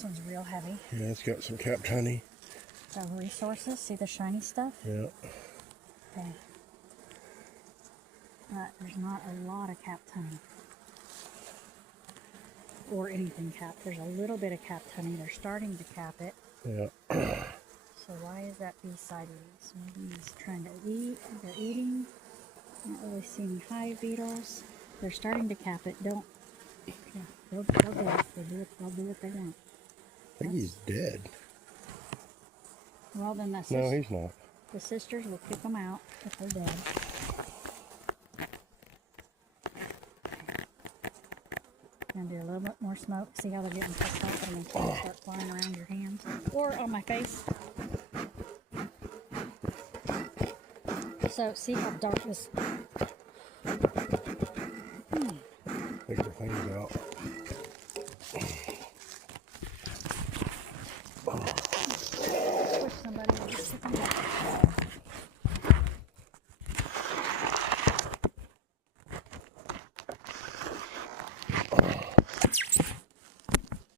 This one's real heavy. Yeah, it's got some capped honey. So resources, see the shiny stuff? Yeah. Okay. But there's not a lot of capped honey. Or anything capped. There's a little bit of capped honey. They're starting to cap it. Yeah. So why is that bee sideways? Maybe he's trying to eat. They're eating. Not really see any hive beetles. They're starting to cap it. Don't. Yeah, they'll do it. They'll do what they want. I think he's dead. Well, then No, he's not. the sisters will kick them out if they're dead. Gonna do a little bit more smoke. See how they're getting pissed off and then start flying around your hands or on my face. So see how dark this. Take the things out.